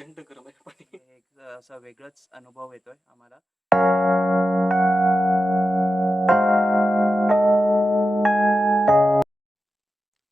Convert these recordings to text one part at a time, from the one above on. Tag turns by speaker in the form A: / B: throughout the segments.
A: प्रचंड गरम आहे पाणी
B: एक असा वेगळाच अनुभव येतोय आम्हाला.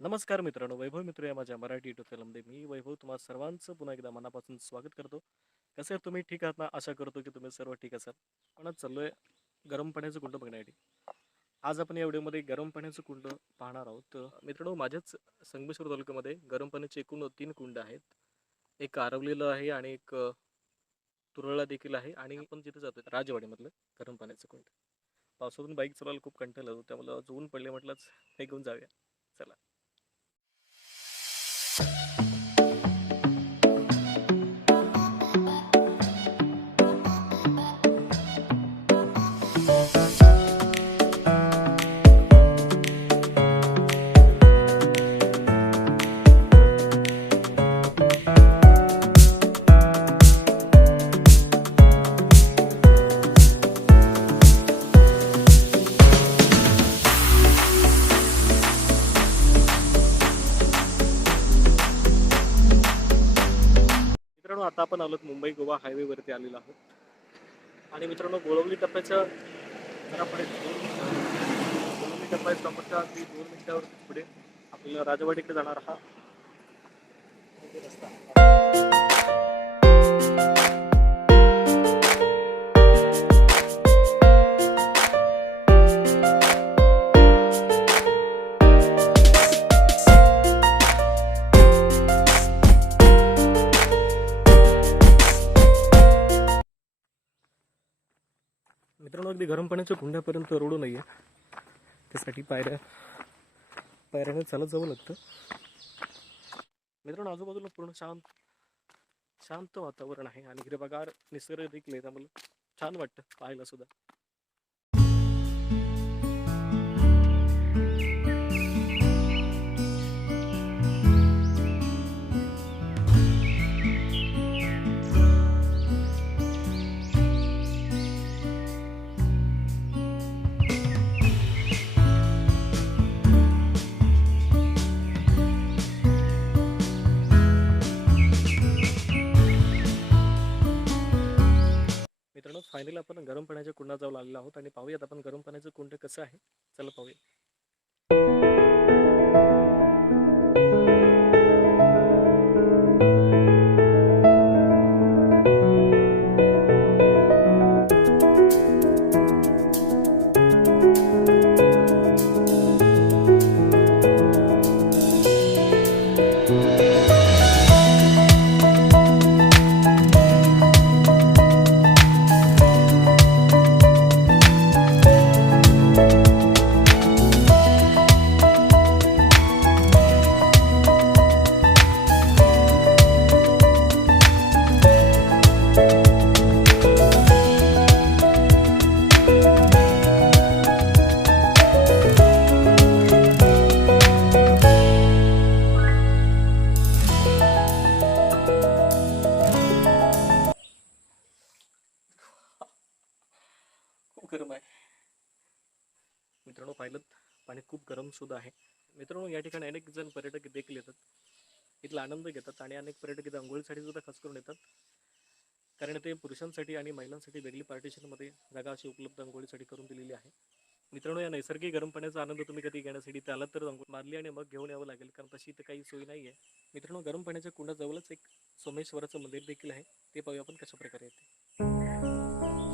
A: नमस्कार मित्रांनो वैभव मित्र या माझ्या मराठी युट्यूब चॅनलमध्ये मी वैभव तुम्हा सर्वांचं पुन्हा एकदा मनापासून स्वागत करतो. कसे तुम्ही? ठीक आहात ना? आशा करतो की तुम्ही सर्व ठीक असाल. पण आज चाललोय गरम पाण्याचं कुंड बघण्यासाठी. आज आपण या व्हिडिओमध्ये गरम पाण्याचं कुंड पाहणार आहोत. तर मित्रांनो माझ्याच संगमेश्वर तालुक्यामध्ये गरम पाण्याचे एकूण तीन कुंड आहेत. एक आरवलेलं आहे आणि एक तुरळला देखील आहे आणि आपण जिथे जातो राजवाडीमधलं गरम पाण्याचं कुंड पावसातून बाईक चालवायला खूप कंटाळा होतो त्यामुळे आज ऊन पडले म्हटलंच हे घेऊन जाऊया. चला. आता आपण आलोत मुंबई गोवा हायवे वरती आलेलो आहोत. आणि मित्रांनो गोळवली टप्प्याच्या जरा दोन गोळवली टप्पा स्टॉपच्या अगदी दोन मिनिटावर पुढे आपल्याला राजवाडीकडे जाणार हा रस्ता मित्रांनो अगदी गरम पाण्याच्या कुंड्यापर्यंत रोडू आहे त्यासाठी पायऱ्या पायऱ्याने चालत जावं लागतं. मित्रांनो आजूबाजूला पूर्ण शांत शांत वातावरण आहे आणि हिरवागार निसर्ग देखील आहे. त्यामुळे छान वाटतं पाहायला सुद्धा. फायनली आपण गरम पाण्याच्या कुंडात जाऊ आलेलो आहोत आणि पाहूयात आपण गरम पाण्याचं कुंड कसं आहे. चला पाहूया. खूप गरम आहे. मित्रांनो पाहिलं पाणी खूप गरम सुद्धा आहे. मित्रांनो या ठिकाणी अनेक जण पर्यटक देखील येतात. इथला आनंद घेतात आणि अनेक पर्यटक इथे आंघोळीसाठी सुद्धा खास करून येतात. कारण ते पुरुषांसाठी आणि महिलांसाठी वेगळी पार्टिशनमध्ये जागा अशी उपलब्ध आंघोळीसाठी करून दिलेली आहे. मित्रांनो या नैसर्गिक गरम पाण्याचा आनंद तुम्ही कधी घेण्यासाठी ते आलात तर अंघोळ मारली आणि मग घेऊन यावं लागेल कारण तशी इथं काही सोय नाही आहे मित्रांनो गरम पाण्याच्या कुंडाजवळच एक सोमेश्वराचं मंदिर देखील आहे. ते पाहूया आपण कशा प्रकारे येते.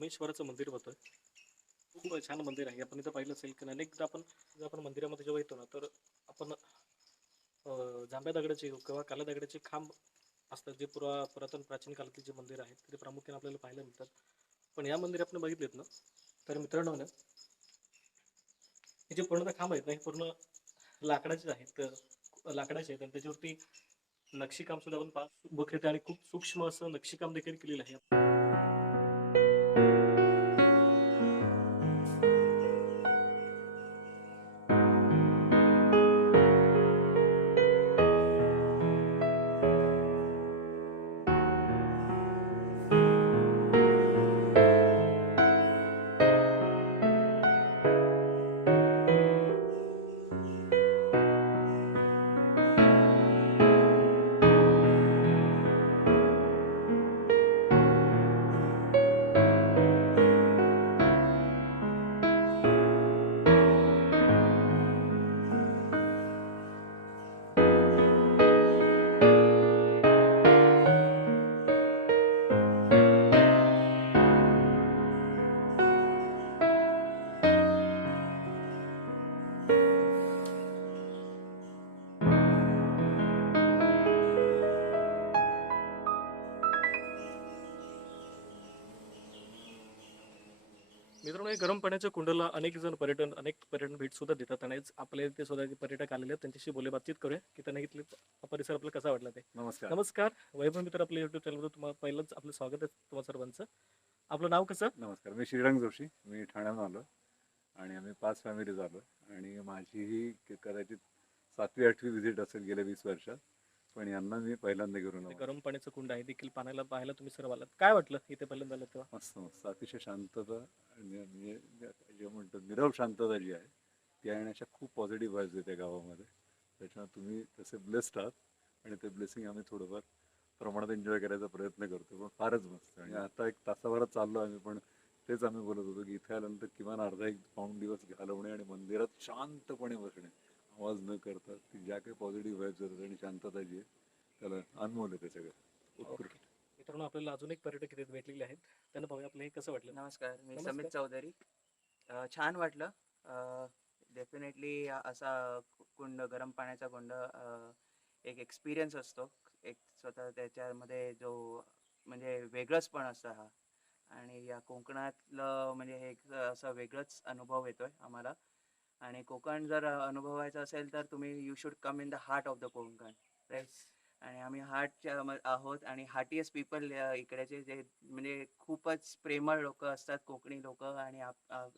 A: सोमेश्वराचं मंदिर होतं. खूप छान मंदिर आहे. आपण इथं पाहिलं असेल की अनेकदा आपण आपण मंदिरामध्ये जेव्हा येतो ना तर आपण जांभ्या दगडाचे किंवा काल्या दगडाचे खांब असतात जे पुरा पुरातन प्राचीन काळातील जे मंदिर आहेत ते प्रामुख्याने आपल्याला पाहायला मिळतात. पण या मंदिर आपण बघितलेत ना तर मित्रांनो ना हे जे पूर्ण खांब आहेत ना हे पूर्ण लाकडाचे आहेत. लाकडाचे आहेत आणि त्याच्यावरती नक्षीकाम सुद्धा आपण पाच बघितले आणि खूप सूक्ष्म असं नक्षीकाम देखील केलेलं आहे. मित्रांनो गरम पाण्याच्या कुंडाला अनेक जण पर्यटन अनेक पर्यटन भेट सुद्धा देतात आणि आज आपल्या इथे सुद्धा पर्यटक आलेले आहेत त्यांच्याशी बोले बातचीत करूया. की त्यांना इथले परिसर आपल्याला कसा वाटला ते?
C: नमस्कार.
A: नमस्कार. वैभव मित्र आपल्या युट्यूब चॅनलवर तुम्हाला पहिलंच आपलं स्वागत आहे तुम्हा सर्वांचं. आपलं नाव कसं?
C: नमस्कार. मी श्रीरंग जोशी. मी ठाण्याहून आलो आणि आम्ही पाच फॅमिलीज आलो आणि माझी ही कदाचित सातवी आठवी व्हिजिट असेल गेल्या वीस वर्षात. पण यांना मी पहिल्यांदा घेऊन
A: ते
C: आलो.
A: गरम पाण्याचं कुंड आहे देखील पाण्याला पाहायला तुम्ही सर्व आलात. काय वाटलं इथे पहिल्यांदा आलात तेव्हा?
C: मस्त मस्त. अतिशय शांतता आणि म्हणजे जे म्हणतो निरव शांतता जी आहे ती आहे आणि अशा खूप पॉझिटिव्ह व्हायज येते गावामध्ये. त्याच्यामुळे तुम्ही तसे ब्लेस्ड आहात आणि ते ब्लेसिंग आम्ही थोडंफार प्रमाणात एन्जॉय करायचा प्रयत्न करतो पण फारच मस्त आणि आता एक तासाभरात चाललो आम्ही पण तेच आम्ही बोलत होतो की इथे आल्यानंतर किमान अर्धा एक पाऊण दिवस घालवणे आणि मंदिरात शांतपणे बसणे. आवाज न करता ती ज्या काही पॉझिटिव्ह व्हाईब्स येतात आणि शांतता जी आहे त्याला अनमोल आहे ते सगळं. उत्कृष्ट
A: मित्रांनो आपल्याला अजून एक पर्यटक इथे भेटलेले आहेत. त्यांना पाहूया आपलं हे कसं वाटलं.
B: नमस्कार मी
A: नमस्कार.
B: समित चौधरी. अ, छान वाटलं. डेफिनेटली असा कुंड गरम पाण्याचा कुंड अ, एक एक्सपिरियन्स असतो. एक स्वतः त्याच्यामध्ये जो म्हणजे वेगळंच पण असतं हा. आणि या कोकणातलं म्हणजे हे एक असा वेगळंच अनुभव येतोय आम्हाला. आणि कोकण जर अनुभवायचं असेल तर तुम्ही you should come in the heart of the Konkan right आणि आम्ही हार्टच्या आहोत आणि हार्टिएस्ट पीपल इकडेचे जे म्हणजे खूपच प्रेमळ लोक असतात कोकणी लोक आणि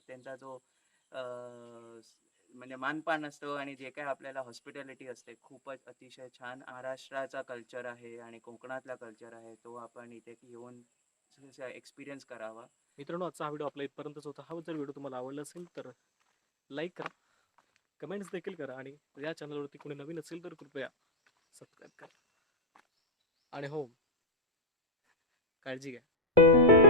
B: त्यांचा जो म्हणजे मानपान असतो आणि जे काय आपल्याला हॉस्पिटॅलिटी असते खूपच अतिशय छान. महाराष्ट्राचा कल्चर आहे आणि कोकणातला कल्चर आहे तो आपण इथे येऊन एक्सपिरियन्स करावा.
A: मित्रांनो आजचा हा व्हिडिओ आपला इथपर्यंतच होता. हा जर व्हिडिओ तुम्हाला आवडला असेल तर लाईक करा. कमेंट्स देखील करा आणि या चॅनलवरती कोणी नवीन असेल तर कृपया सबस्क्राईब करा. आणि हो काळजी घ्या.